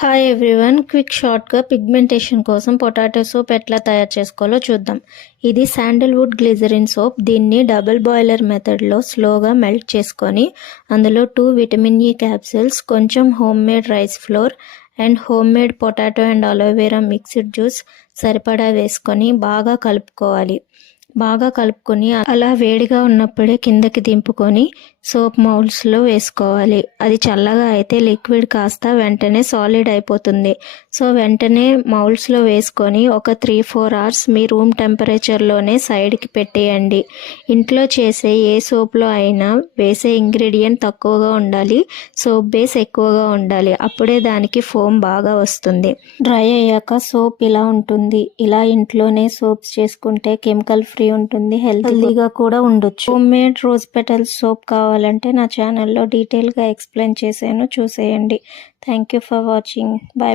Hi everyone, quick షార్ట్గా pigmentation కోసం potato soap ఎట్లా తయారు చేసుకోవాలో చూద్దాం. ఇది శాండల్వుడ్ గ్లిజరిన్ సోప్. దీన్ని డబుల్ బాయిలర్ మెథడ్లో స్లోగా మెల్ట్ చేసుకొని అందులో 2 విటమిన్ ఈ క్యాప్సూల్స్, కొంచెం home made rice flour and home made potato and aloe vera mixed juice సరిపడా వేసుకొని బాగా కలుపుకోవాలి. అలా వేడిగా ఉన్నప్పుడే కిందకి దింపుకొని సోప్ మౌల్డ్స్లో వేసుకోవాలి. అది చల్లగా అయితే లిక్విడ్ కాస్త వెంటనే సాలిడ్ అయిపోతుంది. సో వెంటనే మౌల్డ్స్లో వేసుకొని ఒక 3-4 అవర్స్ మీ రూమ్ టెంపరేచర్లోనే సైడ్కి పెట్టేయండి. ఇంట్లో చేసే ఏ సోప్లో అయినా వేసే ఇంగ్రీడియంట్ తక్కువగా ఉండాలి, సోప్ బేస్ ఎక్కువగా ఉండాలి. అప్పుడే దానికి ఫోమ్ బాగా వస్తుంది. డ్రై అయ్యాక సోప్ ఇలా ఉంటుంది. ఇలా ఇంట్లోనే సోప్స్ చేసుకుంటే కెమికల్ ఫ్రీ ఉంటుంది, హెల్తీగా కూడా ఉండొచ్చు. Home made rose petals soap కావాలంటే నా ఛానల్లో డీటెయిల్గా ఎక్స్ప్లెయిన్ చేశాను, చూసేయండి. Thank you for watching. Bye.